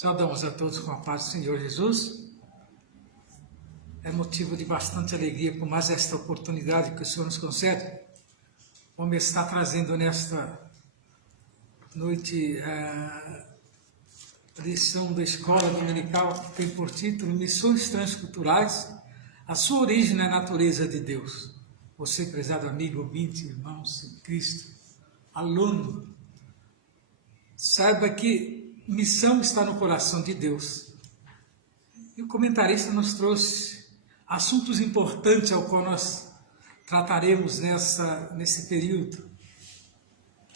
Saudamos a todos com a paz do Senhor Jesus. É motivo de bastante alegria por mais esta oportunidade que o Senhor nos concede. Vamos estar trazendo nesta noite a lição da Escola Dominical que tem por título Missões Transculturais, a sua origem na natureza de Deus. Você, prezado amigo, ouvinte, irmãos em Cristo, aluno, saiba que missão está no coração de Deus. E o comentarista nos trouxe assuntos importantes ao qual nós trataremos nesse período.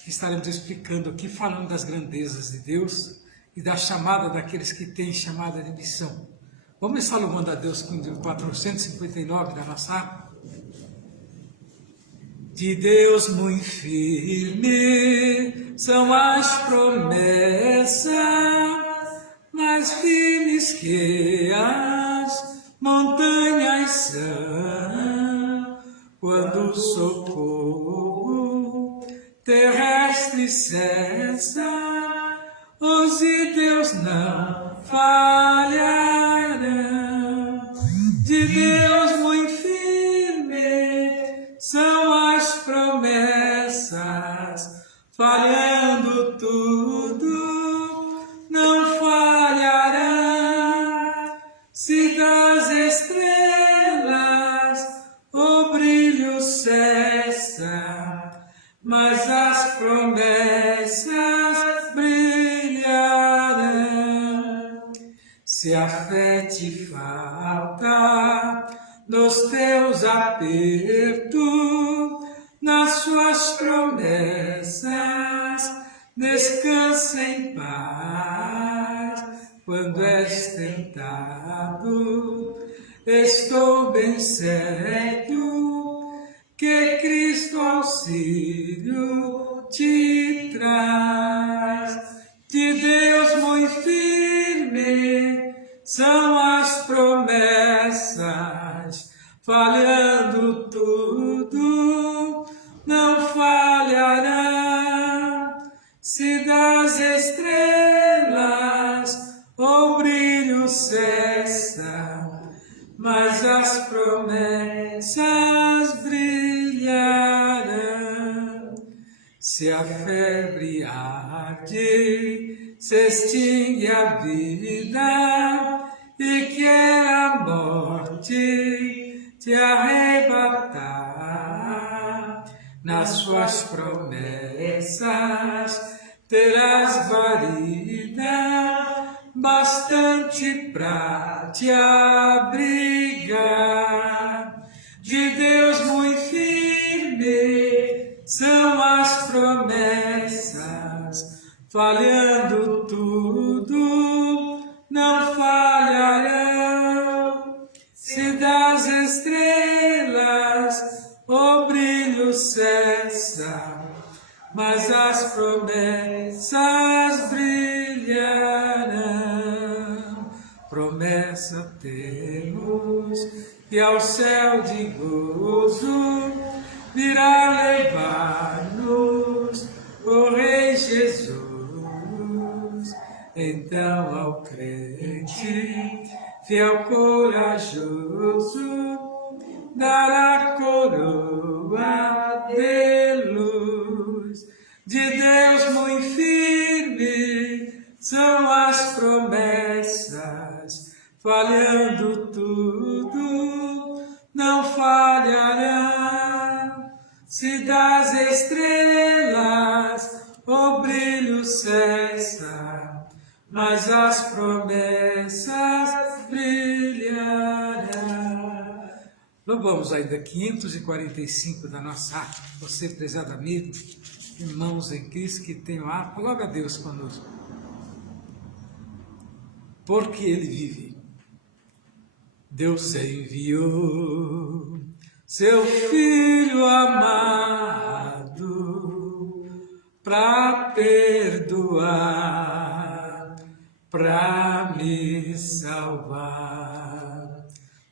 Estaremos explicando aqui, falando das grandezas de Deus e da chamada daqueles que têm chamada de missão. Vamos estar louvando a Deus com o 459 da nossa harpa. De Deus muito firme são as promessas, mais firmes que as montanhas são, quando o socorro terrestre cessa, os de Deus não falharão. De Deus muito firme são as promessas, falhando tudo, não falhará. Se das estrelas o brilho cessa, mas as promessas brilharão. Se a fé te falta nos teus apertos, nas suas promessas, descansa em paz. Quando és tentado, estou bem certo que Cristo auxílio te traz. De Deus muito firme são as promessas, falhando tudo, não falhará. Se das estrelas o brilho cessa, mas as promessas brilharão. Se a febre arde, se extingue a vida, e quer a morte te arrebatar, nas suas promessas terás guarida bastante pra te abrigar. De Deus muito firme são as promessas, falhando tudo, não falharão. Se das estrelas o brilho cessa, mas as promessas brilharão. Promessa temos que ao céu de gozo virá levar-nos o Rei Jesus. Então ao crente fiel, corajoso, dará coroa de luz. De Deus muito firme são as promessas, falhando tudo, não falhará. Se das estrelas o brilho cessa, mas as promessas brilharão. Louvamos ainda 545 da nossa harpa. Você, prezado amigo, irmãos em Cristo que tem o harpa, louve a Deus conosco. Porque Ele vive. Deus enviou seu Filho amado para perdoar, para me salvar.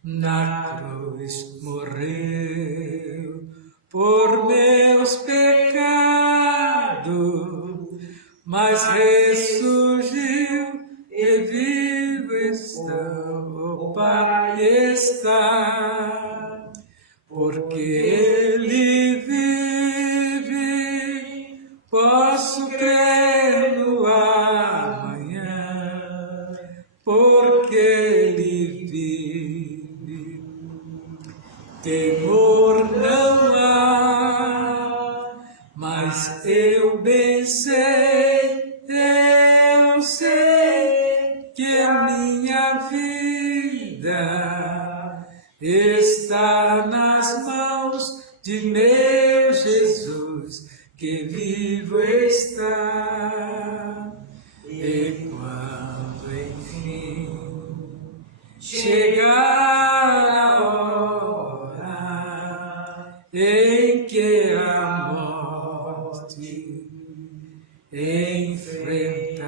Na cruz morreu por meus pecados, mas ressurgiu e o Pai está, porque Ele vive, posso crer no amanhã, porque Ele vive. Temor não há, mas eu bem sei que a minha vida está nas mãos de meu Jesus, que vivo está. E quando enfim chegar a hora em que a morte enfrentarei,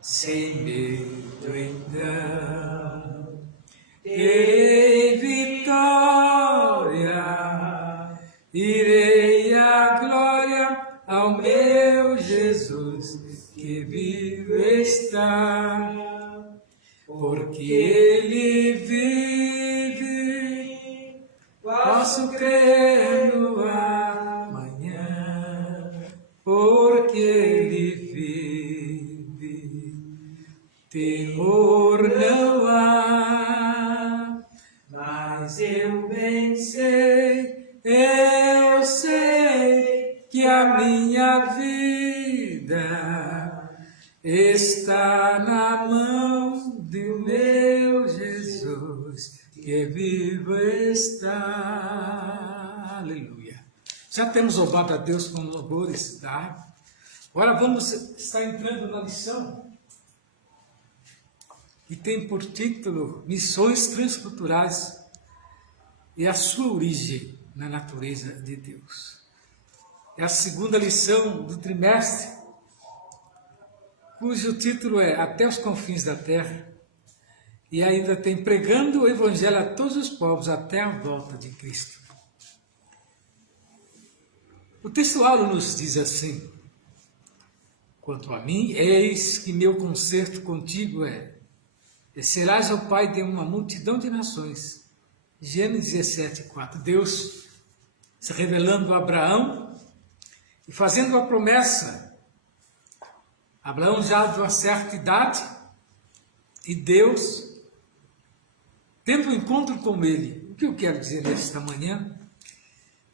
sem medo então, terei vitória, irei à glória ao meu Jesus, que vivo está, porque Ele vive, posso crer no amanhã, porque Ele vive. Temor não há, mas eu bem sei que a minha vida está na mão do meu Jesus, que vivo está. Aleluia. Já temos louvado a Deus com louvores, tá? Agora vamos estar entrando na lição que tem por título Missões Transculturais e a sua origem na natureza de Deus. É a segunda lição do trimestre, cujo título é Até os Confins da Terra, e ainda tem Pregando o Evangelho a todos os povos até a volta de Cristo. O texto áureo nos diz assim: quanto a mim, eis que meu concerto contigo e serás o pai de uma multidão de nações. Gênesis 17:4. Deus se revelando a Abraão e fazendo a promessa. Abraão já de uma certa idade, e Deus tendo um encontro com ele. O que eu quero dizer nesta manhã?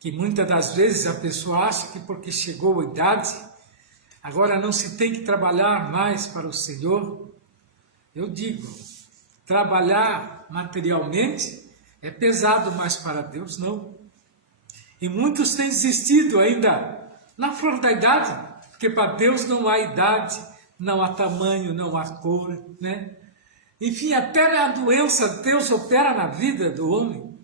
Que muitas das vezes a pessoa acha que porque chegou a idade, agora não se tem que trabalhar mais para o Senhor. Eu digo, trabalhar materialmente é pesado, mas para Deus não. E muitos têm desistido ainda na flor da idade, porque para Deus não há idade, não há tamanho, não há cor, né? Enfim, até na doença Deus opera na vida do homem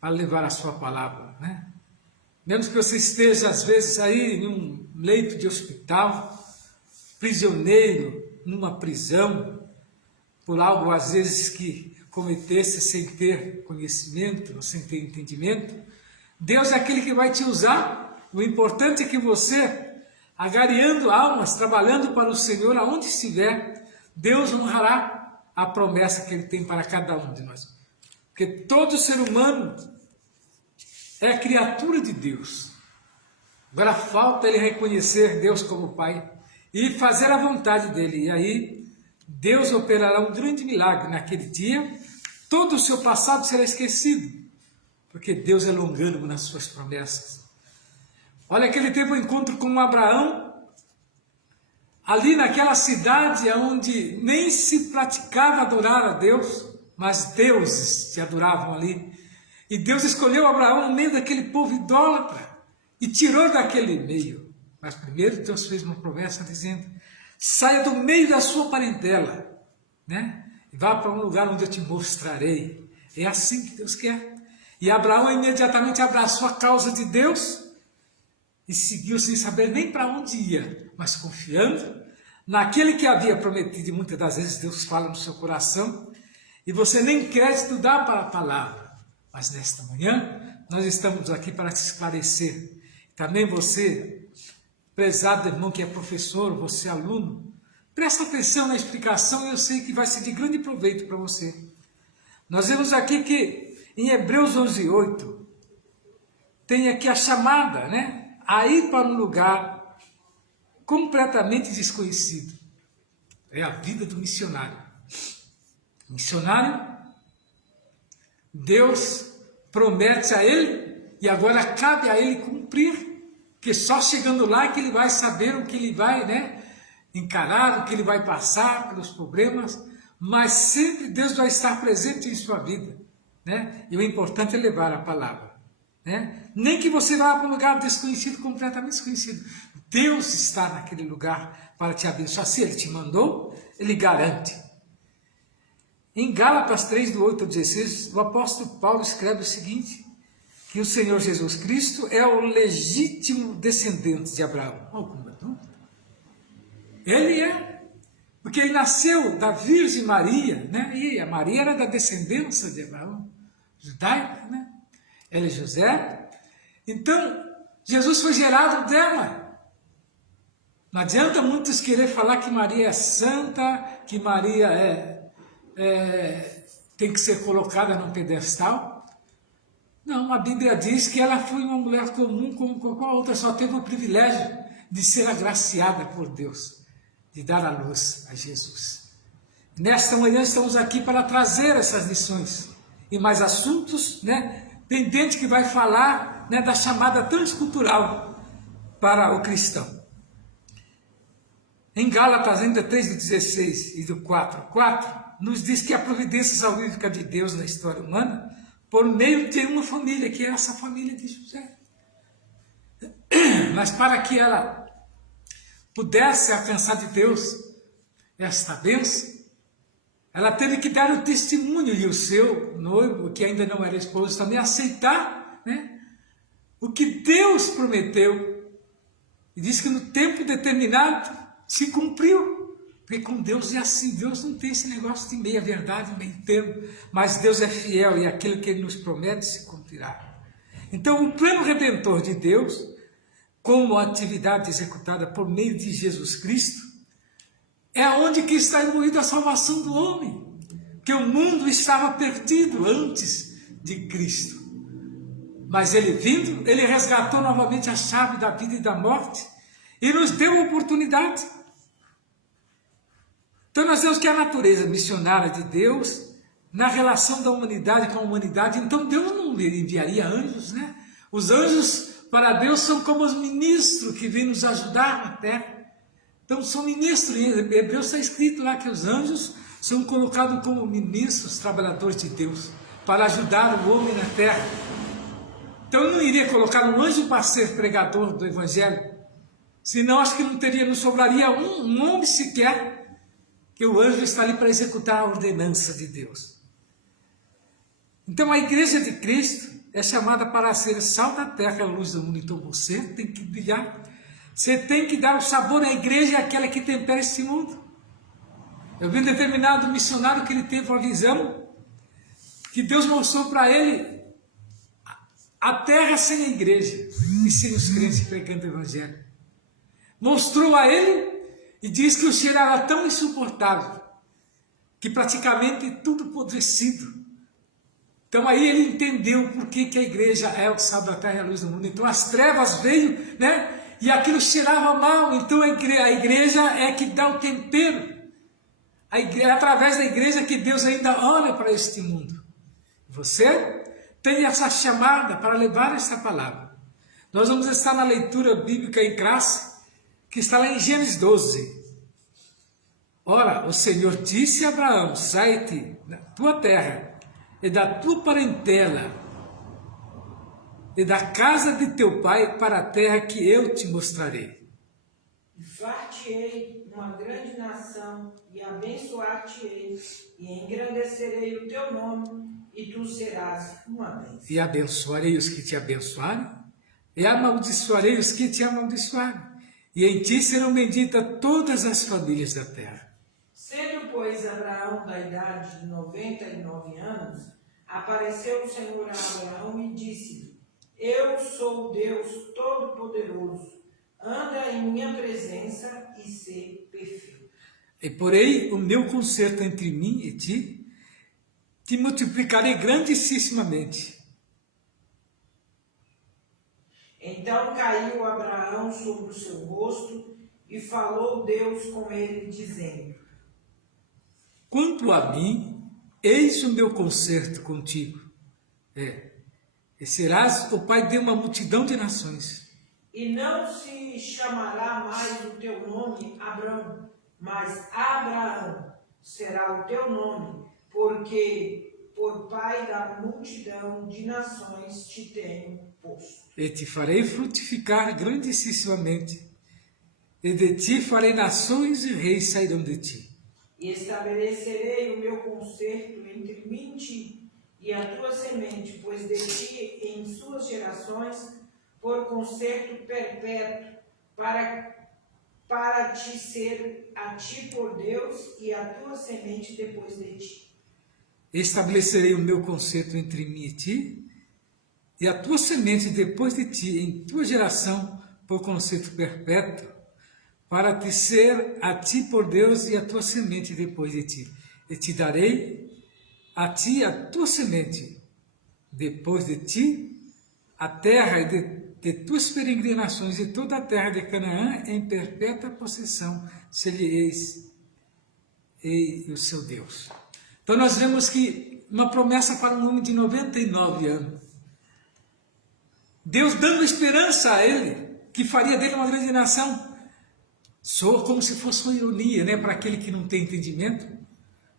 para levar a sua palavra, né? Mesmo que você esteja às vezes aí em um leito de hospital, prisioneiro, numa prisão, por algo às vezes que cometesse sem ter conhecimento, sem ter entendimento, Deus é aquele que vai te usar. O importante é que você, agariando almas, trabalhando para o Senhor, aonde estiver, Deus honrará a promessa que Ele tem para cada um de nós. Porque todo ser humano é criatura de Deus. Agora falta ele reconhecer Deus como Pai e fazer a vontade dEle. E aí Deus operará um grande milagre naquele dia. Todo o seu passado será esquecido, porque Deus é longânimo nas suas promessas. Olha que ele teve um encontro com Abraão, ali naquela cidade onde nem se praticava adorar a Deus, mas deuses se adoravam ali. E Deus escolheu Abraão no meio daquele povo idólatra e tirou daquele meio. Mas primeiro Deus fez uma promessa dizendo: saia do meio da sua parentela, né? E vá para um lugar onde eu te mostrarei. É assim que Deus quer. E Abraão imediatamente abraçou a causa de Deus e seguiu sem saber nem para onde ia, mas confiando naquele que havia prometido. E muitas das vezes Deus fala no seu coração e você nem crédito dá para a palavra. Mas nesta manhã nós estamos aqui para te esclarecer. Também você, prezado irmão que é professor, você aluno, Presta atenção na explicação, eu sei que vai ser de grande proveito para você. Nós vemos aqui que em Hebreus 11:8 tem aqui a chamada, né, a ir para um lugar completamente desconhecido. É a vida do missionário. Missionário, Deus promete a ele e agora cabe a ele cumprir, que só chegando lá que ele vai saber o que ele vai, né, encarar, o que ele vai passar pelos problemas, mas sempre Deus vai estar presente em sua vida, né? E o importante é levar a palavra, né? Nem que você vá para um lugar desconhecido, completamente desconhecido, Deus está naquele lugar para te abençoar. Se Ele te mandou, Ele garante. Em Gálatas 3, do 8 ao 16, o apóstolo Paulo escreve o seguinte, que o Senhor Jesus Cristo é o legítimo descendente de Abraão. Alguma dúvida? Ele é, porque ele nasceu da Virgem Maria, né? E a Maria era da descendência de Abraão, judaica, né? Ela é José. Então, Jesus foi gerado dela. Não adianta muitos querer falar que Maria é santa, que Maria tem que ser colocada num pedestal. Não, a Bíblia diz que ela foi uma mulher comum como qualquer outra, só teve o privilégio de ser agraciada por Deus, de dar a luz a Jesus. Nesta manhã estamos aqui para trazer essas lições e mais assuntos, né? Tem gente que vai falar, né, da chamada transcultural para o cristão. Em Gálatas ainda 3, do 16 e do 4, nos diz que a providência salvífica de Deus na história humana, por meio de uma família, que é essa família de José. Mas para que ela pudesse alcançar de Deus esta bênção, ela teve que dar o testemunho, e o seu noivo, que ainda não era esposo, também aceitar, né, o que Deus prometeu. E diz que no tempo determinado se cumpriu, porque com Deus é assim, Deus não tem esse negócio de meia verdade, meio termo, mas Deus é fiel e aquilo que Ele nos promete se cumprirá. Então o plano redentor de Deus, como atividade executada por meio de Jesus Cristo, é onde que está imbuída a salvação do homem, que o mundo estava perdido antes de Cristo. Mas Ele vindo, Ele resgatou novamente a chave da vida e da morte, e nos deu a oportunidade. Então nós vemos que a natureza missionária de Deus, na relação da humanidade com a humanidade, então Deus não enviaria anjos, né? Os anjos para Deus são como os ministros que vêm nos ajudar na terra. Então são ministros, em Hebreus está escrito lá que os anjos são colocados como ministros, trabalhadores de Deus, para ajudar o homem na terra. Então eu não iria colocar um anjo para ser pregador do Evangelho, senão acho que não sobraria um homem sequer, que o anjo está ali para executar a ordenança de Deus. Então a igreja de Cristo é chamada para ser sal da terra, a luz do mundo. Então você tem que brilhar, você tem que dar o sabor à igreja, aquela que tempera esse mundo. Eu vi um determinado missionário que ele teve uma visão, que Deus mostrou para ele a terra sem a igreja, e sem os crentes pregando o Evangelho. Mostrou a ele, e diz que o cheiro era tão insuportável, que praticamente tudo apodrecido. Então aí ele entendeu por que a igreja é o sal da terra e a luz do mundo. Então as trevas veio, né? E aquilo cheirava mal. Então a igreja é que dá o tempero. É através da igreja que Deus ainda olha para este mundo. Você tem essa chamada para levar essa palavra. Nós vamos estar na leitura bíblica em classe, que está lá em Gênesis 12. Ora, o Senhor disse a Abraão, sai-te da tua terra e da tua parentela e da casa de teu pai para a terra que eu te mostrarei. E far-te-ei uma grande nação, e abençoar-te-ei, e engrandecerei o teu nome, e tu serás uma bênção. E abençoarei os que te abençoarem, e amaldiçoarei os que te amaldiçoarem, e em ti serão benditas todas as famílias da terra. Sendo, pois, Abraão da idade de 99 anos, apareceu o Senhor a Abraão e disse-lhe, eu sou Deus Todo-Poderoso, anda em minha presença e sê perfeito. E porei o meu conserto entre mim e ti, te multiplicarei grandissimamente. Então caiu Abraão sobre o seu rosto e falou Deus com ele, dizendo: Quanto a mim, eis o meu conserto contigo. E serás o pai de uma multidão de nações. E não se chamará mais o teu nome Abrão, mas Abraão será o teu nome, porque por pai da multidão de nações te tenho posto. E te farei frutificar grandissimamente, e de ti farei nações e reis sairão de ti. E estabelecerei o meu conserto entre mim e ti, e a tua semente, pois de ti em suas gerações, por conserto perpétuo, para te ser a ti por Deus, e a tua semente depois de ti. Estabelecerei o meu conserto entre mim e ti, e a tua semente depois de ti, em tua geração, por conserto perpétuo, para te ser a ti por Deus e a tua semente depois de ti. E te darei a ti a tua semente depois de ti, a terra de tuas peregrinações e toda a terra de Canaã em perpétua possessão, se lhe eis o seu Deus. Então nós vemos que uma promessa para um homem de 99 anos. Deus dando esperança a ele, que faria dele uma grande nação. Soa como se fosse uma ironia, né, para aquele que não tem entendimento.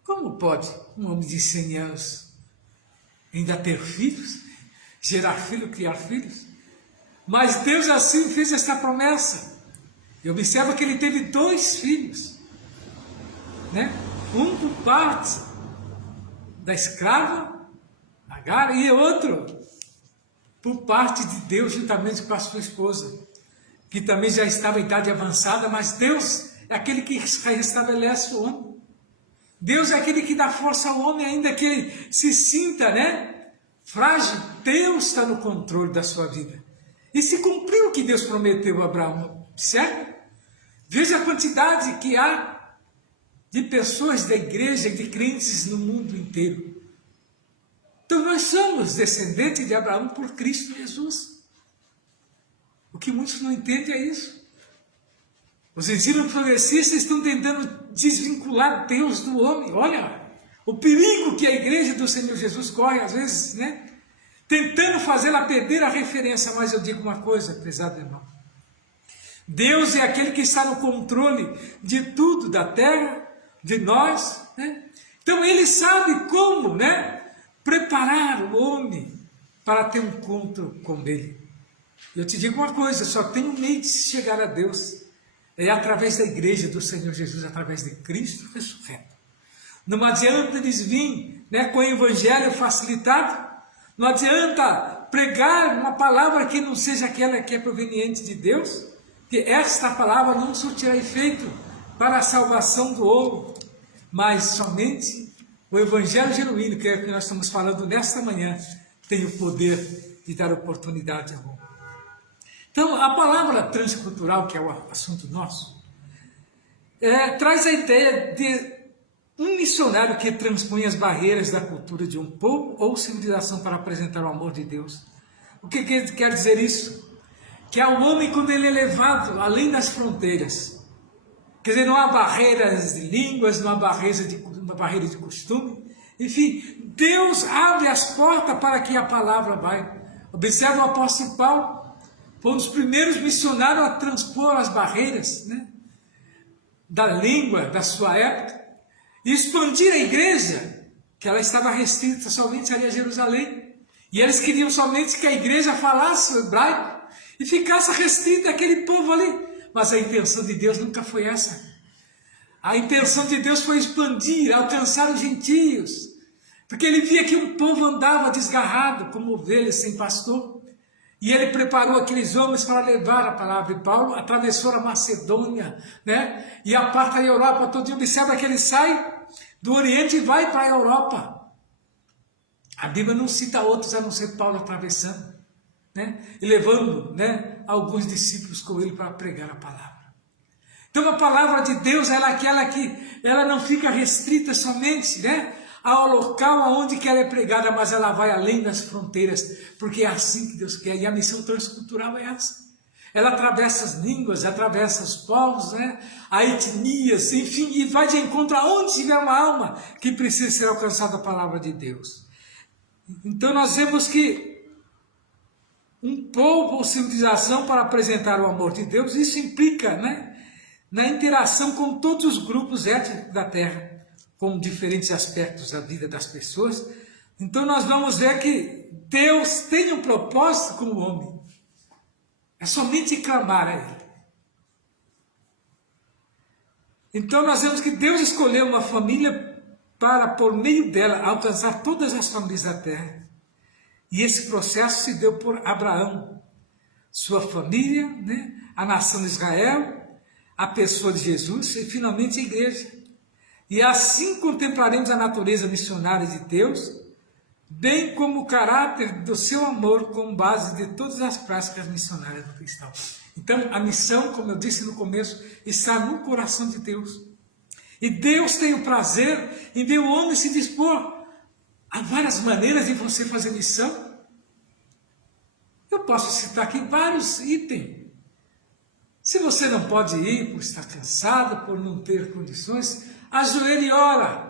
Como pode um homem de 100 anos ainda ter filhos, gerar filhos, criar filhos? Mas Deus assim fez essa promessa. E observa que ele teve 2 filhos, né? Um por parte da escrava, Agar, e outro por parte de Deus, juntamente com a sua esposa, que também já estava em idade avançada, mas Deus é aquele que restabelece o homem. Deus é aquele que dá força ao homem, ainda que ele se sinta, né, frágil. Deus está no controle da sua vida. E se cumpriu o que Deus prometeu a Abraão, certo? Veja a quantidade que há de pessoas da igreja, de crentes no mundo inteiro. Então nós somos descendentes de Abraão por Cristo Jesus. O que muitos não entendem é isso. Os ensinos progressistas estão tentando desvincular Deus do homem. Olha, o perigo que a igreja do Senhor Jesus corre às vezes, né? Tentando fazê-la perder a referência. Mas eu digo uma coisa, prezado irmão. Deus é aquele que está no controle de tudo, da terra, de nós, né? Então ele sabe como, né, preparar o homem para ter um encontro com ele. Eu te digo uma coisa, só tem um meio de se chegar a Deus, é através da igreja do Senhor Jesus, através de Cristo ressurreto. Não adianta eles virem, né, com o evangelho facilitado, não adianta pregar uma palavra que não seja aquela que é proveniente de Deus, que esta palavra não surtirá efeito para a salvação do homem, mas somente o evangelho genuíno, que é o que nós estamos falando nesta manhã, tem o poder de dar oportunidade ao homem. Então, a palavra transcultural, que é o assunto nosso, traz a ideia de um missionário que transpõe as barreiras da cultura de um povo ou civilização para apresentar o amor de Deus. O que quer dizer isso? Que é o homem, quando ele é levado além das fronteiras. Quer dizer, não há barreiras de línguas, não há uma barreira de costume. Enfim, Deus abre as portas para que a palavra vai. Observe o apóstolo Paulo. Foi um dos primeiros missionários a transpor as barreiras, né, da língua da sua época e expandir a igreja, que ela estava restrita somente ali a Jerusalém. E eles queriam somente que a igreja falasse o hebraico e ficasse restrita àquele povo ali. Mas a intenção de Deus nunca foi essa. A intenção de Deus foi expandir, alcançar os gentios. Porque ele via que um povo andava desgarrado, como ovelhas sem pastor. E ele preparou aqueles homens para levar a palavra. E Paulo atravessou a Macedônia, né? E a parte da Europa todo dia. Observa que ele sai do Oriente e vai para a Europa. A Bíblia não cita outros a não ser Paulo atravessando, né? E levando, né, alguns discípulos com ele para pregar a palavra. Então a palavra de Deus ela é aquela que ela não fica restrita somente, né, ao local onde que ela é pregada, mas ela vai além das fronteiras, porque é assim que Deus quer, e a missão transcultural é essa. Ela atravessa as línguas, atravessa os povos, né, a etnias, enfim, e vai de encontro aonde tiver uma alma que precisa ser alcançada a palavra de Deus. Então nós vemos que um povo ou civilização para apresentar o amor de Deus, isso implica, né, na interação com todos os grupos étnicos da Terra, com diferentes aspectos da vida das pessoas. Então nós vamos ver que Deus tem um propósito com o homem. É somente clamar a Ele. Então nós vemos que Deus escolheu uma família para, por meio dela, alcançar todas as famílias da Terra. E esse processo se deu por Abraão, sua família, né, a nação de Israel, a pessoa de Jesus e finalmente a igreja. E assim contemplaremos a natureza missionária de Deus, bem como o caráter do seu amor com base de todas as práticas missionárias do cristão. Então a missão, como eu disse no começo, está no coração de Deus. E Deus tem o prazer em ver o homem se dispor a várias maneiras de você fazer missão. Eu posso citar aqui vários itens. Se você não pode ir por estar cansado, por não ter condições, ajoelhe e ora.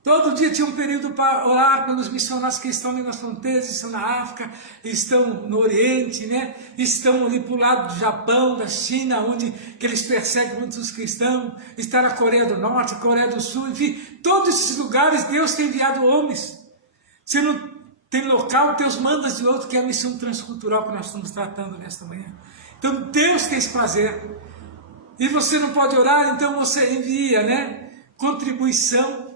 Todo dia tinha um período para orar pelos missionários que estão ali nas fronteiras, estão na África, estão no Oriente, né? Estão ali para o lado do Japão, da China, onde que eles perseguem muitos cristãos, está na Coreia do Norte, Coreia do Sul, enfim, todos esses lugares Deus tem enviado homens. Se não tem local, Deus manda de outro, que é a missão transcultural que nós estamos tratando nesta manhã. Então Deus tem esse prazer. E você não pode orar, então você envia, né, contribuição.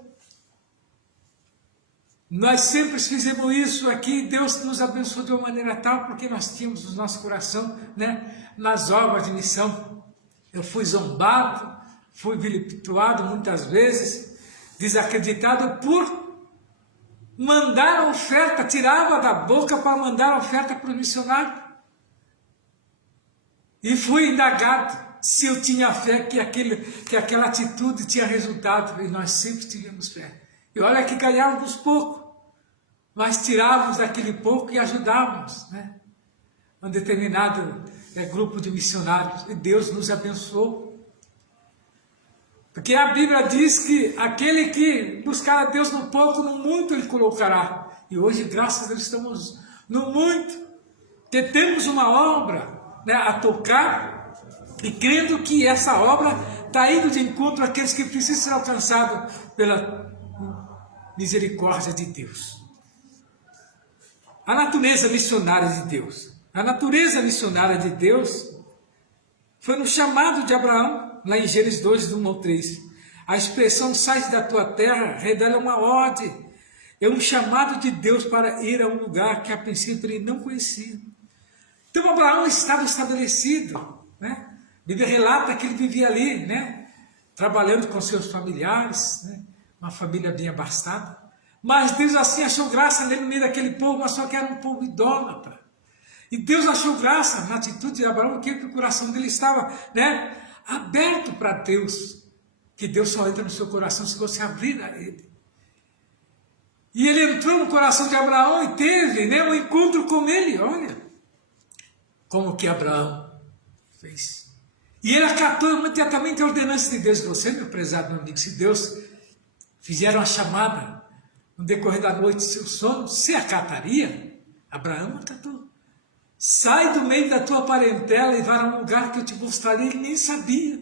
Nós sempre fizemos isso aqui, Deus nos abençoou de uma maneira tal, porque nós tínhamos no nosso coração, né, nas obras de missão. Eu fui zombado, fui vilipendiado muitas vezes, desacreditado por mandar a oferta, tirava da boca para mandar a oferta para o missionário. E fui indagado se eu tinha fé que aquela atitude tinha resultado, e nós sempre tivemos fé. E olha que ganhávamos pouco, mas tirávamos daquele pouco e ajudávamos, né, um determinado grupo de missionários, e Deus nos abençoou. Porque a Bíblia diz que aquele que buscar a Deus no pouco, no muito Ele colocará. E hoje, graças a Deus, estamos no muito, porque temos uma obra, né, a tocar, e crendo que essa obra está indo de encontro àqueles que precisam ser alcançados pela misericórdia de Deus. A natureza missionária de Deus. A natureza missionária de Deus foi no chamado de Abraão, lá em Gênesis 2, de 1 ao 3. A expressão sai da tua terra revela uma ordem. É um chamado de Deus para ir a um lugar que a princípio ele não conhecia. Então Abraão estava estabelecido, né? A Bíblia relata que ele vivia ali, né, trabalhando com seus familiares, né, uma família bem abastada. Mas Deus assim achou graça nele no meio daquele povo, mas só que era um povo idólatra. E Deus achou graça na atitude de Abraão, porque o coração dele estava, né, aberto para Deus. Que Deus só entra no seu coração se você abrir a ele. E ele entrou no coração de Abraão e teve, né, um encontro com ele, olha. Como que Abraão fez. E ele acatou imediatamente a ordenança de Deus. Você, meu prezado meu amigo, se Deus fizer uma chamada no decorrer da noite, seu sono, você acataria? Abraão acatou. Sai do meio da tua parentela e vai a um lugar que eu te mostraria. Ele nem sabia.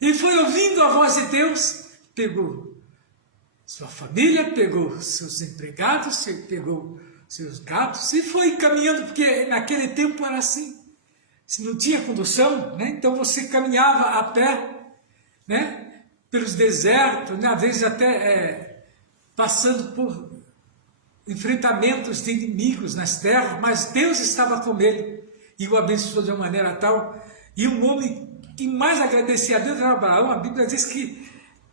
Ele foi ouvindo a voz de Deus, pegou sua família, pegou seus empregados, pegou seus gatos, e foi caminhando, porque naquele tempo era assim, se não tinha condução, né? Então você caminhava a pé, né, pelos desertos, né? Às vezes até passando por enfrentamentos de inimigos nas terras, mas Deus estava com ele, e o abençoou de uma maneira tal, e um homem que mais agradecia a Deus era Abraão. A Bíblia diz que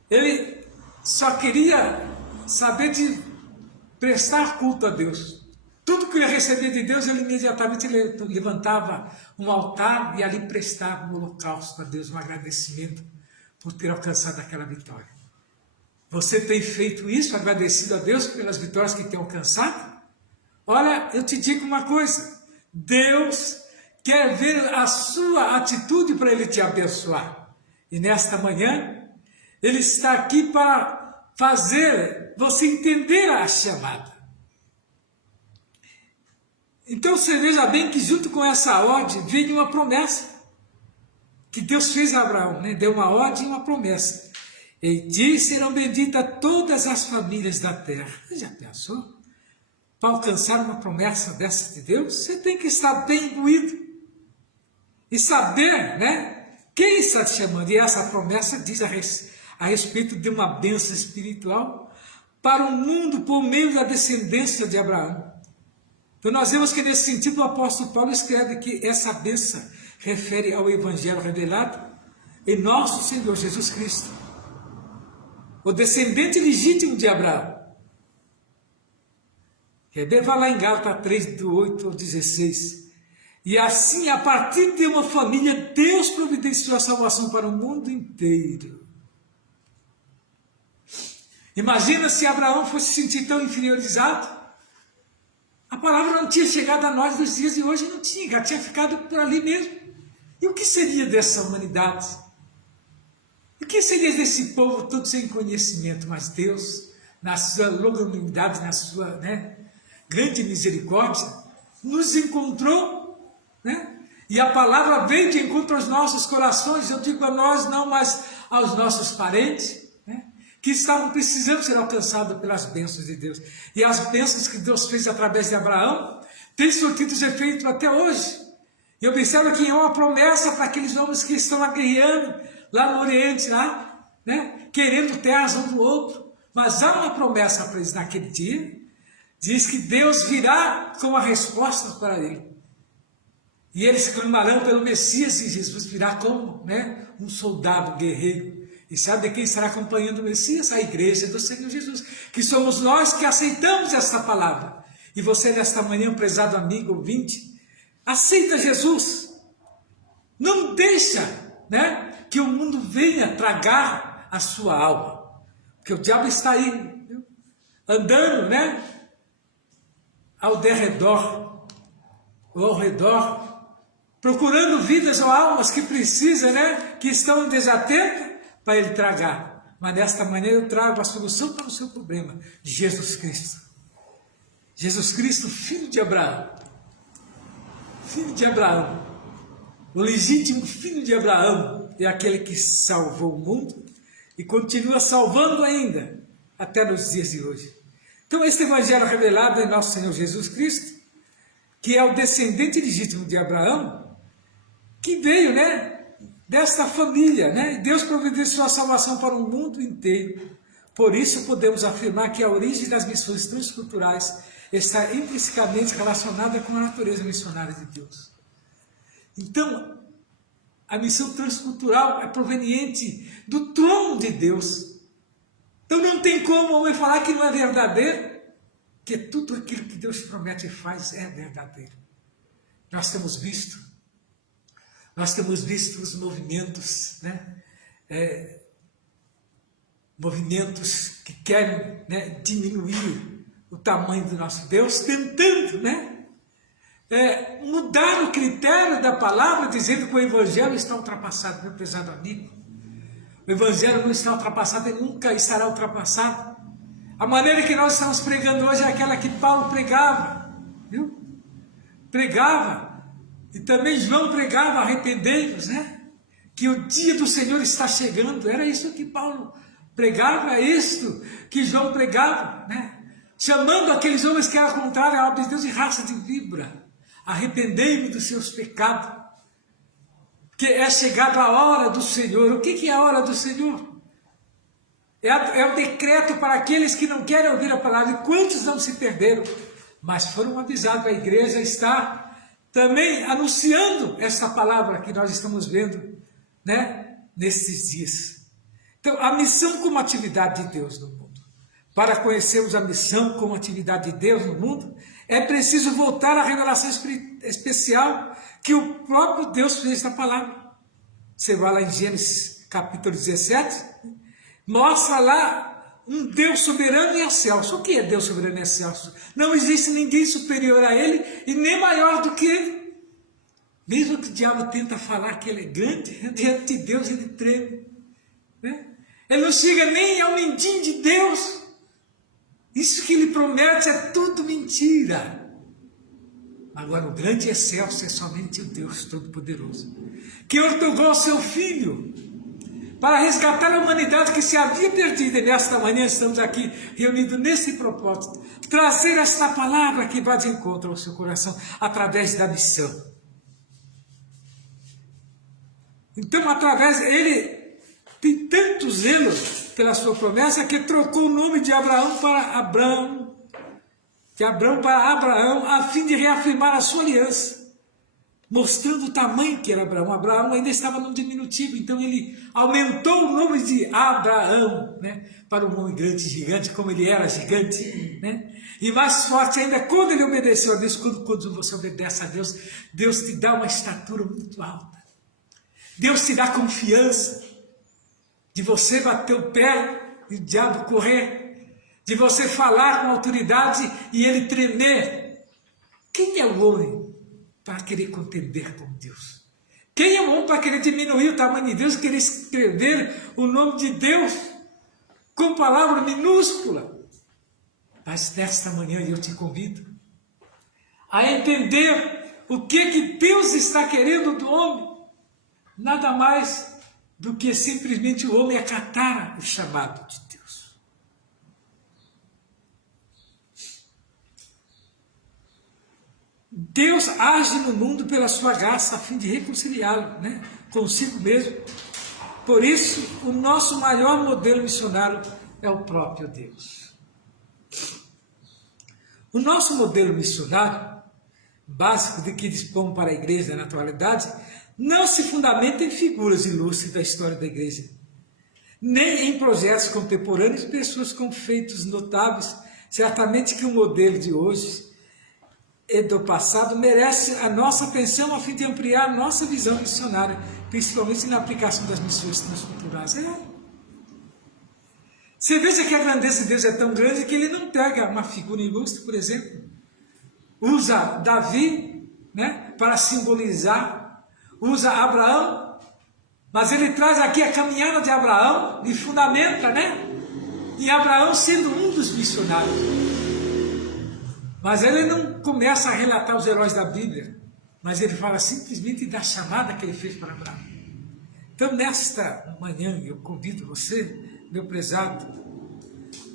ele só queria saber de prestar culto a Deus. tudo que ele recebia de Deus, ele imediatamente levantava um altar e ali prestava um holocausto a Deus, um agradecimento por ter alcançado aquela vitória. Você tem feito isso, agradecido a Deus pelas vitórias que tem alcançado? Olha, eu te digo uma coisa, Deus quer ver a sua atitude para Ele te abençoar. E nesta manhã, Ele está aqui para fazer você entender a chamada. Então você veja bem que junto com essa ordem veio uma promessa que Deus fez a Abraão, né? Deu uma ordem e uma promessa. Em ti serão benditas todas as famílias da terra. Você já pensou? Para alcançar uma promessa dessa de Deus, você tem que estar bem imbuído e saber, né, quem está te chamando. E essa promessa diz a respeito de uma bênção espiritual para o mundo por meio da descendência de Abraão. Então nós vemos que nesse sentido o apóstolo Paulo escreve que essa bênção refere ao Evangelho revelado em nosso Senhor Jesus Cristo, o descendente legítimo de Abraão. Vai lá em Gálatas 3, do 8 ao 16. E assim, a partir de uma família, Deus providenciou a salvação para o mundo inteiro. Imagina se Abraão fosse se sentir tão inferiorizado. A palavra não tinha chegado a nós nos dias de hoje, não tinha, já tinha ficado por ali mesmo. E o que seria dessa humanidade? O que seria desse povo todo sem conhecimento? Mas Deus, na sua longanimidade, na sua, né, grande misericórdia, nos encontrou, né? E a palavra veio de encontro aos nossos corações. Eu digo a nós, não, mas aos nossos parentes, né, que estavam precisando ser alcançados pelas bênçãos de Deus. E as bênçãos que Deus fez através de Abraão têm surtido efeito até hoje. E observa que é uma promessa para aqueles homens que estão guerreando lá no Oriente, lá, né, querendo terras um do outro. Mas há uma promessa para eles naquele dia. Diz que Deus virá com a resposta para ele. E eles clamarão pelo Messias, e Jesus virá como, né, um soldado guerreiro. E sabe quem estará acompanhando o Messias? A igreja do Senhor Jesus, que somos nós que aceitamos esta palavra. E você nesta manhã, prezado amigo ouvinte, aceita Jesus. Não deixa, né, que o mundo venha tragar a sua alma. Porque o diabo está aí, viu, andando, né, ao derredor, ou ao redor, procurando vidas ou almas que precisam, né, que estão desatentas para ele tragar. Mas nesta manhã eu trago a solução para o seu problema: Jesus Cristo. Jesus Cristo, filho de Abraão. Filho de Abraão. O legítimo filho de Abraão é aquele que salvou o mundo e continua salvando ainda até nos dias de hoje. Então, este evangelho revelado em nosso Senhor Jesus Cristo, que é o descendente legítimo de Abraão, que veio, né, desta família, né? Deus providenciou a salvação para o mundo inteiro. Por isso podemos afirmar que a origem das missões transculturais está intrinsecamente relacionada com a natureza missionária de Deus. Então, a missão transcultural é proveniente do trono de Deus. Então não tem como o homem falar que não é verdadeiro, porque tudo aquilo que Deus promete e faz é verdadeiro. Nós temos visto os movimentos, né, movimentos que querem, né, diminuir o tamanho do nosso Deus, tentando, né, mudar o critério da palavra, dizendo que o Evangelho está ultrapassado, meu prezado amigo. O Evangelho não está ultrapassado e nunca estará ultrapassado. A maneira que nós estamos pregando hoje é aquela que Paulo pregava, viu? Pregava, e também João pregava: arrependei-vos, né? Que o dia do Senhor está chegando. Era isso que Paulo pregava, é isso que João pregava, né? Chamando aqueles homens que eram contrários à obra de Deus de raça de víbora. Arrependei-vos dos seus pecados, que é chegada a hora do Senhor. O que é a hora do Senhor? É o decreto para aqueles que não querem ouvir a palavra. E quantos não se perderam, mas foram avisados. A igreja está também anunciando essa palavra que nós estamos vendo, né, nesses dias. Então, a missão como atividade de Deus no mundo. Para conhecermos a missão como atividade de Deus no mundo, É preciso voltar à revelação especial que o próprio Deus fez na palavra. Você vai lá em Gênesis capítulo 17, mostra lá um Deus soberano e excelso. O que é Deus soberano e excelso? Não existe ninguém superior a ele e nem maior do que ele. Mesmo que o diabo tenta falar que ele é grande, diante de Deus ele treme. Né? Ele não chega nem ao mindinho de Deus. Isso que ele promete é tudo mentira. Agora o grande excelso é somente o Deus Todo-Poderoso, que otorgou seu Filho para resgatar a humanidade que se havia perdida. E nesta manhã estamos aqui reunidos nesse propósito, trazer esta palavra que vai de encontro ao seu coração através da missão. Então, através, ele tem tanto zelo pela sua promessa que trocou o nome de Abraão para Abrão, de Abrão para Abraão, a fim de reafirmar a sua aliança, mostrando o tamanho que era Abraão. Abraão ainda estava no diminutivo, então ele aumentou o nome de Abraão, né, para um homem grande, gigante, como ele era gigante, né? E mais forte ainda, quando ele obedeceu a Deus, quando você obedece a Deus, Deus te dá uma estatura muito alta. Deus te dá confiança de você bater o pé e o diabo correr, de você falar com autoridade e ele tremer. Quem é o homem para querer contender com Deus? Quem é o homem para querer diminuir o tamanho de Deus, querer escrever o nome de Deus com palavra minúscula? Mas nesta manhã eu te convido a entender o que Deus está querendo do homem. Nada mais do que simplesmente o homem acatar o chamado de Deus. Deus age no mundo pela sua graça a fim de reconciliá-lo, né, consigo mesmo. Por isso, o nosso maior modelo missionário é o próprio Deus. O nosso modelo missionário, básico de que dispomos para a igreja na atualidade, não se fundamenta em figuras ilustres da história da igreja, nem em projetos contemporâneos de pessoas com feitos notáveis. Certamente que o modelo de hoje e do passado merece a nossa atenção a fim de ampliar a nossa visão missionária, principalmente na aplicação das missões transculturais. Você veja que a grandeza de Deus é tão grande que ele não pega uma figura ilustre, por exemplo, usa Davi, né, para simbolizar, usa Abraão, mas ele traz aqui a caminhada de Abraão e fundamenta, né, em Abraão sendo um dos missionários. Mas ele não começa a relatar os heróis da Bíblia, mas ele fala simplesmente da chamada que ele fez para Abraão. Então, nesta manhã, eu convido você, meu prezado,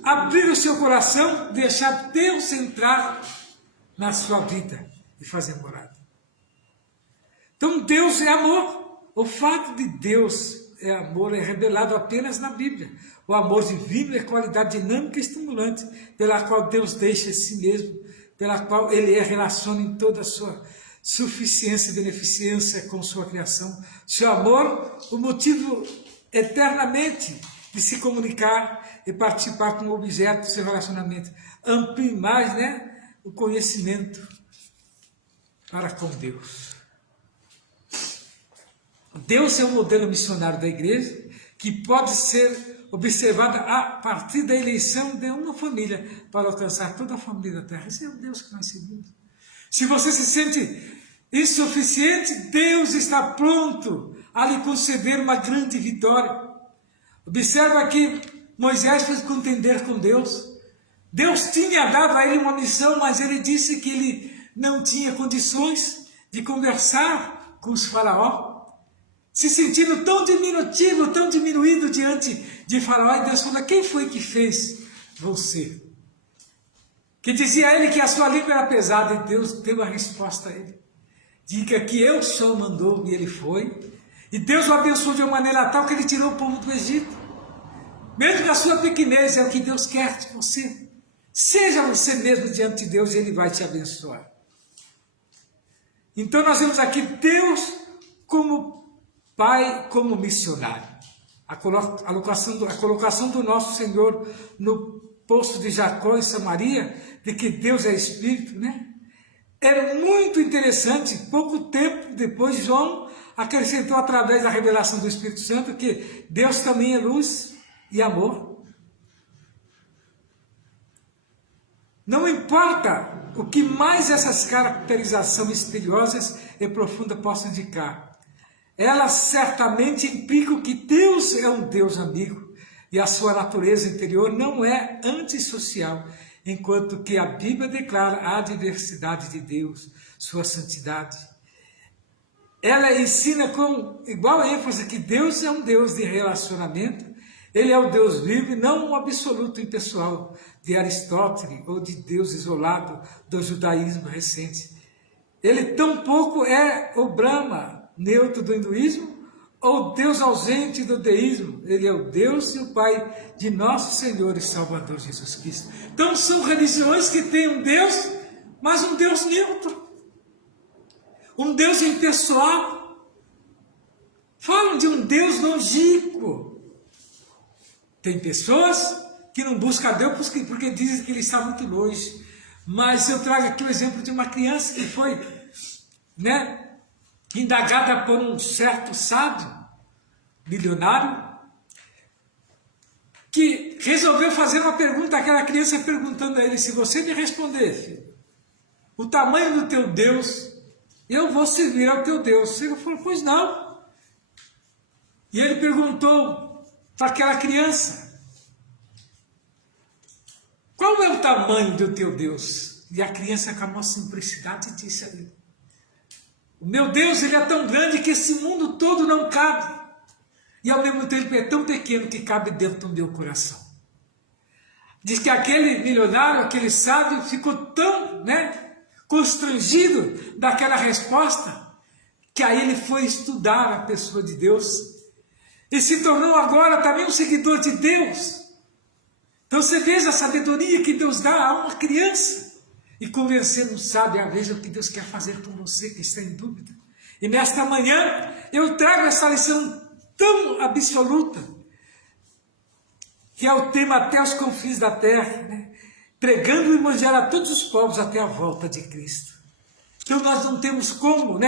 a abrir o seu coração, deixar Deus entrar na sua vida e fazer morada. Então, Deus é amor. O fato de Deus é amor é revelado apenas na Bíblia. O amor divino é qualidade dinâmica e estimulante, pela qual Deus deixa si mesmo, pela qual Ele relaciona em toda a sua suficiência e beneficência com sua criação. Seu amor, o motivo eternamente de se comunicar e participar com o objeto do seu relacionamento. Amplie mais, né, o conhecimento para com Deus. Deus é o modelo missionário da igreja, que pode ser observada a partir da eleição de uma família para alcançar toda a família da terra. Esse é o Deus que nós seguimos. Se você se sente insuficiente, Deus está pronto a lhe conceder uma grande vitória. Observa que Moisés foi contender com Deus. Deus tinha dado a ele uma missão, mas ele disse que ele não tinha condições de conversar com os faraó. Se sentindo tão diminutivo, tão diminuído diante de Faraó, e Deus falou: quem foi que fez você? Que dizia a ele que a sua língua era pesada, e Deus deu a resposta a ele. Diga que eu só mandou, e ele foi. E Deus o abençoou de uma maneira tal que ele tirou o povo do Egito. Mesmo na sua pequenez, é o que Deus quer de você. Seja você mesmo diante de Deus e Ele vai te abençoar. Então nós vemos aqui Deus como Pai, como missionário. A colocação do nosso Senhor no poço de Jacó em Samaria, de que Deus é Espírito, né? É muito interessante. Pouco tempo depois, João acrescentou através da revelação do Espírito Santo que Deus também é luz e amor. Não importa o que mais essas caracterizações misteriosas e profundas possam indicar, elas certamente implicam que Deus é um Deus amigo e a sua natureza interior não é antissocial, enquanto que a Bíblia declara a diversidade de Deus, sua santidade. Ela ensina com igual ênfase que Deus é um Deus de relacionamento. Ele é o Deus vivo e não um absoluto impessoal de Aristóteles ou de Deus isolado do judaísmo recente. Ele tampouco é o Brahma neutro do hinduísmo ou Deus ausente do deísmo. Ele é o Deus e o Pai de nosso Senhor e Salvador Jesus Cristo. Então são religiões que têm um Deus, mas um Deus neutro. Um Deus impessoal. Falam de um Deus longínquo. Tem pessoas que não buscam a Deus porque dizem que Ele está muito longe. Mas eu trago aqui o exemplo de uma criança que foi, indagada por um certo sábio, milionário, que resolveu fazer uma pergunta àquela criança, perguntando a ele: se você me responder, filho, o tamanho do teu Deus, eu vou servir ao teu Deus. Ele falou: pois não. E ele perguntou para aquela criança: qual é o tamanho do teu Deus? E a criança, com a maior simplicidade, disse a ele: o meu Deus, ele é tão grande que esse mundo todo não cabe. E ao mesmo tempo é tão pequeno que cabe dentro do meu coração. Diz que aquele milionário, aquele sábio, ficou tão constrangido daquela resposta, que aí ele foi estudar a pessoa de Deus e se tornou agora também um seguidor de Deus. Então você veja a sabedoria que Deus dá a uma criança e convencer um sábio a veja o que Deus quer fazer com você que está em dúvida. E nesta manhã eu trago essa lição tão absoluta, que é o tema até os confins da terra, pregando o evangelho a todos os povos até a volta de Cristo. Então nós não temos como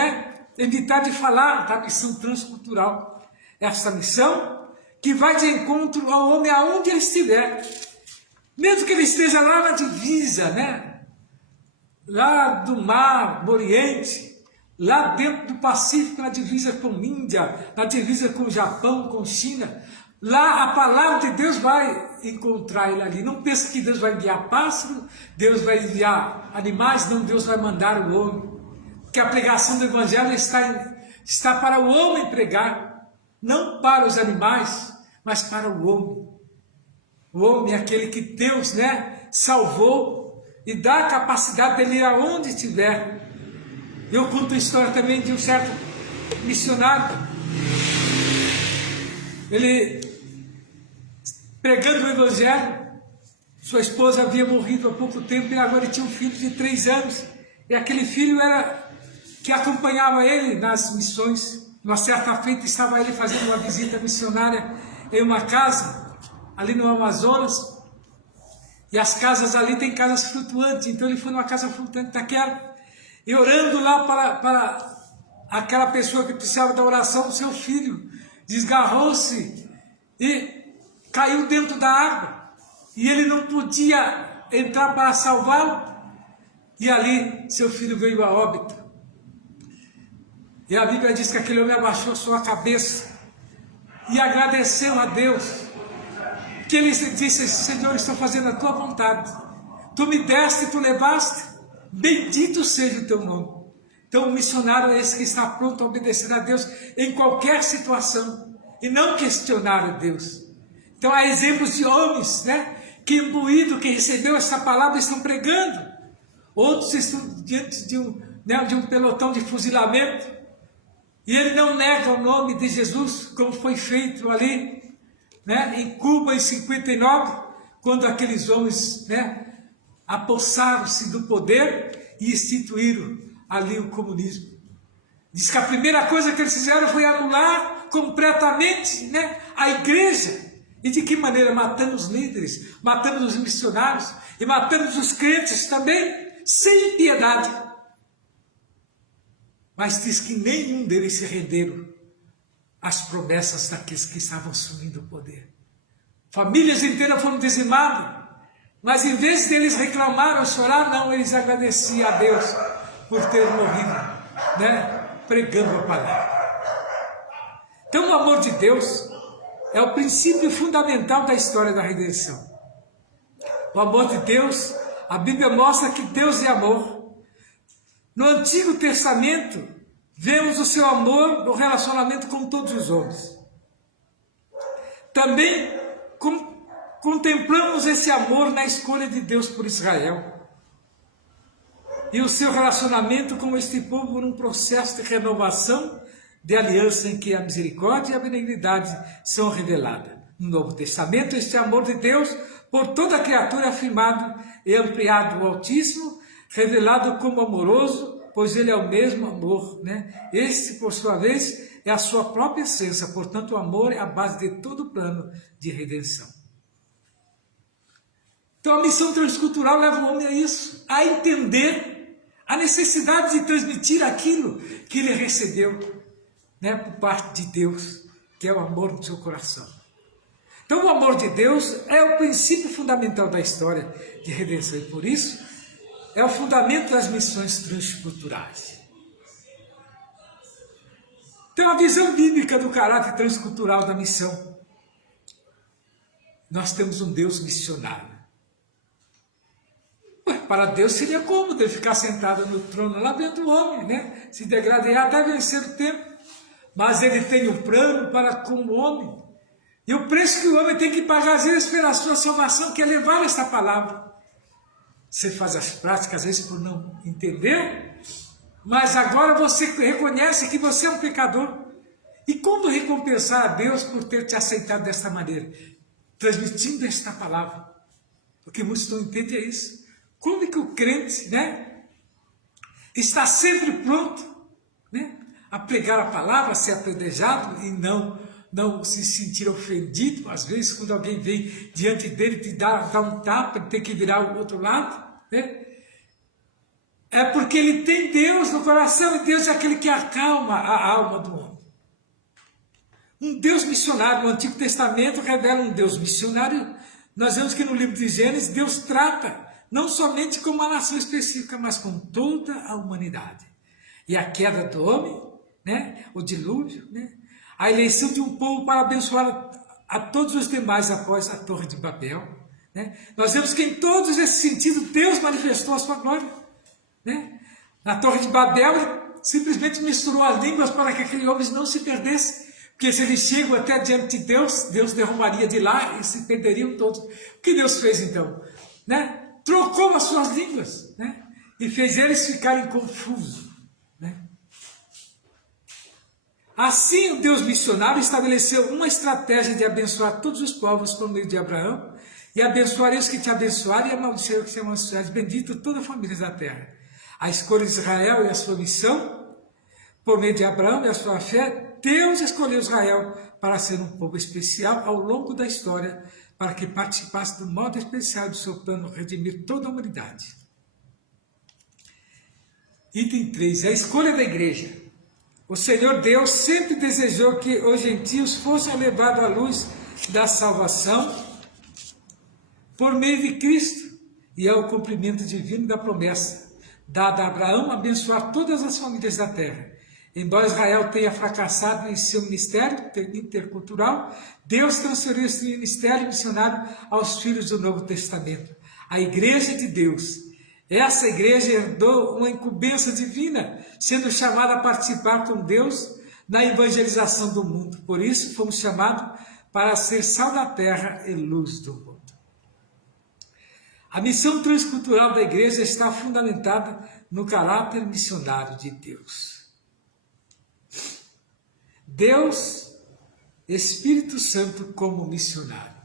evitar de falar da missão transcultural. Essa missão que vai de encontro ao homem aonde ele estiver. Mesmo que ele esteja lá na divisa, lá do mar, no Oriente, lá dentro do Pacífico, na divisa com Índia, na divisa com Japão, com China, lá a palavra de Deus vai encontrar ele ali. Não pensa que Deus vai enviar pássaro, Deus vai enviar animais, não, Deus vai mandar o homem. Porque a pregação do Evangelho está para o homem pregar, não para os animais, mas para o homem. O homem é aquele que Deus salvou e dá a capacidade dele ir aonde estiver. Eu conto a história também de um certo missionário. Ele, pregando o Evangelho, sua esposa havia morrido há pouco tempo e agora ele tinha um filho de 3 anos. E aquele filho era que acompanhava ele nas missões. Uma certa feita estava ele fazendo uma visita missionária em uma casa, ali no Amazonas. E as casas ali têm casas flutuantes, então ele foi numa casa flutuante daquela. E orando lá para aquela pessoa que precisava da oração, seu filho desgarrou-se e caiu dentro da água. E ele não podia entrar para salvá-lo. E ali seu filho veio a óbito. E a Bíblia diz que aquele homem abaixou sua cabeça e agradeceu a Deus. Que ele disse: Senhor, estou fazendo a tua vontade. Tu me deste, tu levaste. Bendito seja o teu nome. Então o missionário é esse que está pronto a obedecer a Deus em qualquer situação e não questionar a Deus. Então há exemplos de homens que imbuído, que recebeu essa palavra, estão pregando. Outros estão diante de um pelotão de fuzilamento e ele não nega o nome de Jesus, como foi feito ali em Cuba em 59, quando aqueles homens apossaram-se do poder e instituíram ali o comunismo. Diz que a primeira coisa que eles fizeram foi anular completamente a igreja E de que maneira? Matando os líderes, matando os missionários e matando os crentes também, sem piedade. Mas diz que nenhum deles se renderam às promessas daqueles que estavam assumindo o poder. Famílias inteiras foram dizimadas, mas em vez deles reclamar ou chorar, não, eles agradeciam a Deus por ter morrido, né, pregando a palavra. Então o amor de Deus é o princípio fundamental da história da redenção. O amor de Deus, a Bíblia mostra que Deus é amor. No Antigo Testamento, vemos o seu amor no relacionamento com todos os homens. Também contemplamos esse amor na escolha de Deus por Israel. E o seu relacionamento com este povo num processo de renovação de aliança em que a misericórdia e a benignidade são reveladas. No Novo Testamento, este amor de Deus por toda a criatura é afirmado e ampliado ao Altíssimo, revelado como amoroso, pois ele é o mesmo amor, né? Este, por sua vez, é a sua própria essência, portanto o amor é a base de todo o plano de redenção. Então a missão transcultural leva o homem a isso, a entender a necessidade de transmitir aquilo que ele recebeu, né, por parte de Deus, que é o amor no seu coração. Então o amor de Deus é o princípio fundamental da história de redenção e por isso é o fundamento das missões transculturais. Então a visão bíblica do caráter transcultural da missão. Nós temos um Deus missionário. Para Deus seria cômodo ele ficar sentado no trono lá vendo o homem, né, se degradar até vencer o tempo. Mas ele tem um plano para com o homem. E o preço que o homem tem que pagar, às vezes, pela sua salvação, que é levar esta palavra. Você faz as práticas, às vezes, por não entender, mas agora você reconhece que você é um pecador. E como recompensar a Deus por ter te aceitado desta maneira? Transmitindo esta palavra. O que muitos não entendem é isso. Como é que o crente, né, está sempre pronto, né, a pregar a palavra, a ser apedrejado e não se sentir ofendido, às vezes quando alguém vem diante dele te dá um tapa, ele tem que virar o outro lado, né? É porque ele tem Deus no coração e Deus é aquele que acalma a alma do homem. Um Deus missionário, no Antigo Testamento revela um Deus missionário. Nós vemos que no livro de Gênesis Deus trata não somente com uma nação específica, mas com toda a humanidade. E a queda do homem, né, o dilúvio, né, a eleição de um povo para abençoar a todos os demais após a Torre de Babel. Né. Nós vemos que em todos esses sentidos Deus manifestou a sua glória. Né. Na Torre de Babel ele simplesmente misturou as línguas para que aqueles homens não se perdessem. Porque se eles chegam até diante de Deus, Deus derrubaria de lá e se perderiam todos. O que Deus fez então? Né? Trocou as suas línguas, né, e fez eles ficarem confusos. Assim, o Deus missionário estabeleceu uma estratégia de abençoar todos os povos por meio de Abraão, e abençoarei os que te abençoarem, e amaldiçoarei os que te amaldiçoarem. Bendito toda a família da terra. A escolha de Israel e a sua missão, por meio de Abraão e a sua fé, Deus escolheu Israel para ser um povo especial ao longo da história, para que participasse do modo especial do seu plano redimir toda a humanidade. Item 3. A escolha da igreja. O Senhor Deus sempre desejou que os gentios fossem levados à luz da salvação por meio de Cristo, e ao cumprimento divino da promessa dada a Abraão abençoar todas as famílias da terra. Embora Israel tenha fracassado em seu ministério intercultural, Deus transferiu esse ministério missionário aos filhos do Novo Testamento, a Igreja de Deus. Essa igreja herdou uma incumbência divina, sendo chamada a participar com Deus na evangelização do mundo. Por isso, fomos chamados para ser sal da terra e luz do mundo. A missão transcultural da igreja está fundamentada no caráter missionário de Deus. Deus, Espírito Santo como missionário.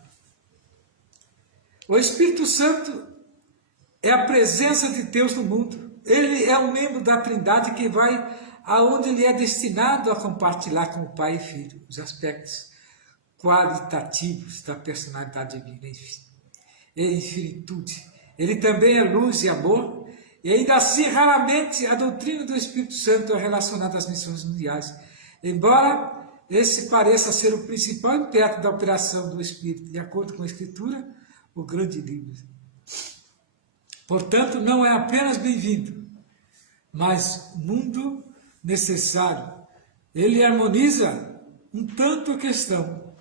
O Espírito Santo é a presença de Deus no mundo. Ele é um membro da Trindade que vai aonde ele é destinado a compartilhar com o Pai e Filho os aspectos qualitativos da personalidade divina, em infinitude. Ele também é luz e amor, e ainda assim, raramente, a doutrina do Espírito Santo é relacionada às missões mundiais, embora esse pareça ser o principal intérprete da operação do Espírito, de acordo com a Escritura, o grande livro. Portanto, não é apenas bem-vindo, mas mundo necessário. Ele harmoniza um tanto a questão.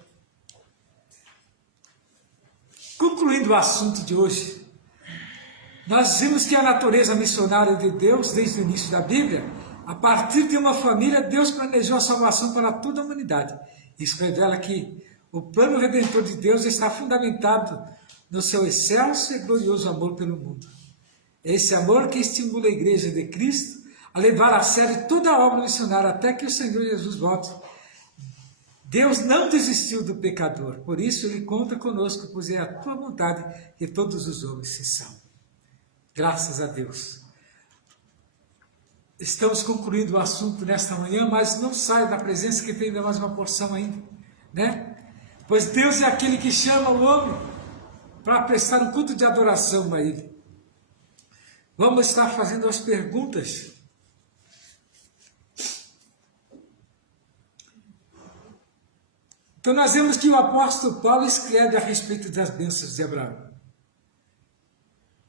Concluindo o assunto de hoje, nós vimos que a natureza missionária de Deus, desde o início da Bíblia, a partir de uma família, Deus planejou a salvação para toda a humanidade. Isso revela que o plano redentor de Deus está fundamentado no seu excelso e glorioso amor pelo mundo. É esse amor que estimula a Igreja de Cristo a levar a sério toda a obra missionária até que o Senhor Jesus volte. Deus não desistiu do pecador, por isso Ele conta conosco, pois é a tua vontade que todos os homens se salvem. Graças a Deus. Estamos concluindo o assunto nesta manhã, mas não saia da presença que tem ainda mais uma porção ainda, né? Pois Deus é aquele que chama o homem para prestar um culto de adoração a Ele. Vamos estar fazendo as perguntas. Então nós vemos que o apóstolo Paulo escreve a respeito das bênçãos de Abraão.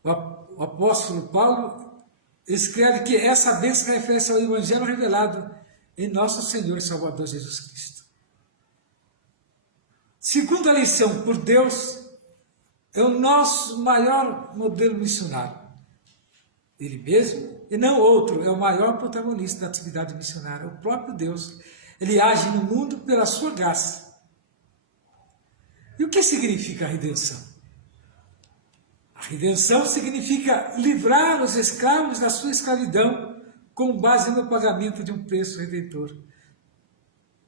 O apóstolo Paulo escreve que essa bênção refere-se ao Evangelho revelado em nosso Senhor e Salvador Jesus Cristo. Segunda lição, por Deus, é o nosso maior modelo missionário. Ele mesmo, e não outro, é o maior protagonista da atividade missionária, o próprio Deus. Ele age no mundo pela sua graça. E o que significa a redenção? A redenção significa livrar os escravos da sua escravidão com base no pagamento de um preço redentor.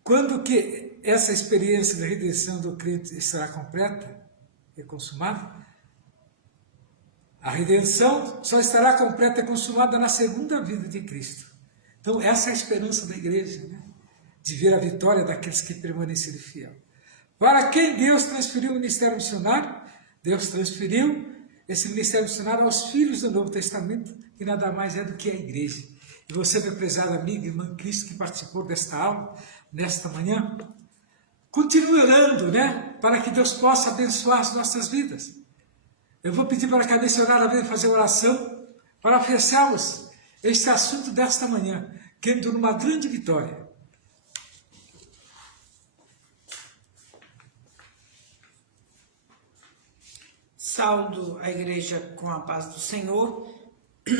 Quando que essa experiência da redenção do crente estará completa e consumada? A redenção só estará completa e consumada na segunda vinda de Cristo. Então essa é a esperança da igreja, né? De ver a vitória daqueles que permaneceram fiel. Para quem Deus transferiu o ministério missionário? Deus transferiu esse ministério missionário aos filhos do Novo Testamento, que nada mais é do que a igreja. E você, meu prezado amigo e irmã Cristo, que participou desta aula, nesta manhã, continue orando, né? Para que Deus possa abençoar as nossas vidas. Eu vou pedir para que a missionária venha fazer oração para fecharmos este assunto desta manhã, crendo numa grande vitória. Saúdo a igreja com a paz do Senhor.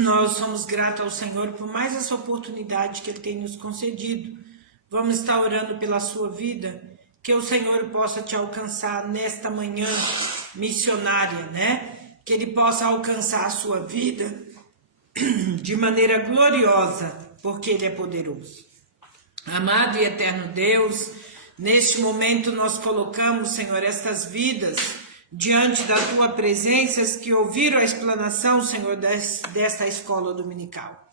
Nós somos gratos ao Senhor por mais essa oportunidade que Ele tem nos concedido. Vamos estar orando pela sua vida, que o Senhor possa te alcançar nesta manhã missionária, né? Que Ele possa alcançar a sua vida de maneira gloriosa, porque Ele é poderoso. Amado e eterno Deus, neste momento nós colocamos, Senhor, estas vidas diante da Tua presença, que ouviram a explanação, Senhor, desta escola dominical.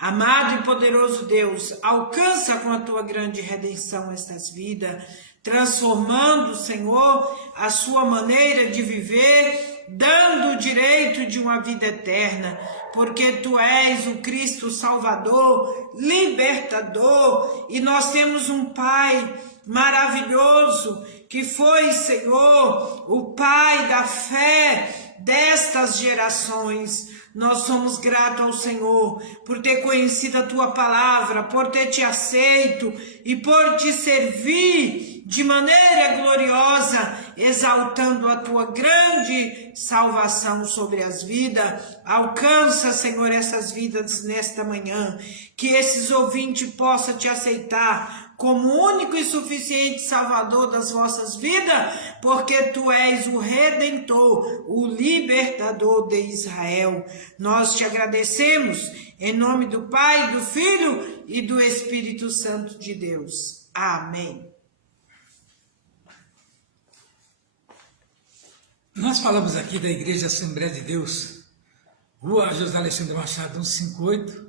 Amado e poderoso Deus, alcança com a Tua grande redenção estas vidas, transformando, Senhor, a sua maneira de viver, dando o direito de uma vida eterna, porque Tu és o Cristo Salvador, libertador, e nós temos um Pai maravilhoso, que foi, Senhor, o Pai da fé destas gerações. Nós somos gratos ao Senhor por ter conhecido a Tua palavra, por ter Te aceito e por Te servir de maneira gloriosa, exaltando a Tua grande salvação sobre as vidas. Alcança, Senhor, essas vidas nesta manhã, que esses ouvintes possam Te aceitar como único e suficiente Salvador das vossas vidas, porque Tu és o Redentor, o Libertador de Israel. Nós Te agradecemos, em nome do Pai, do Filho e do Espírito Santo de Deus. Amém. Nós falamos aqui da Igreja Assembleia de Deus, Rua José Alexandre Machado, 158.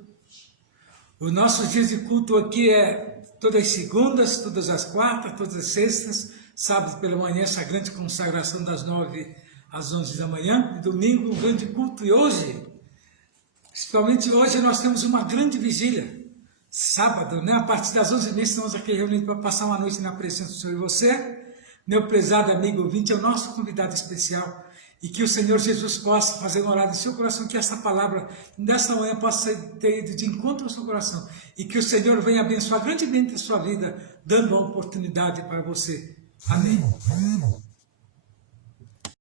Os nossos dias de culto aqui é todas as segundas, todas as quartas, todas as sextas, Sábado pela manhã, essa grande consagração das 9 às 11 da manhã. E domingo, um grande culto. E hoje, principalmente hoje, nós temos uma grande vigília. Sábado, né? A partir das 11h30, estamos aqui reunidos para passar uma noite na presença do Senhor. E você, meu prezado amigo ouvinte, é o nosso convidado especial. E que o Senhor Jesus possa fazer morada em seu coração, que essa palavra dessa manhã possa ter ido de encontro ao seu coração. E que o Senhor venha abençoar grandemente a sua vida, dando uma oportunidade para você. Amém.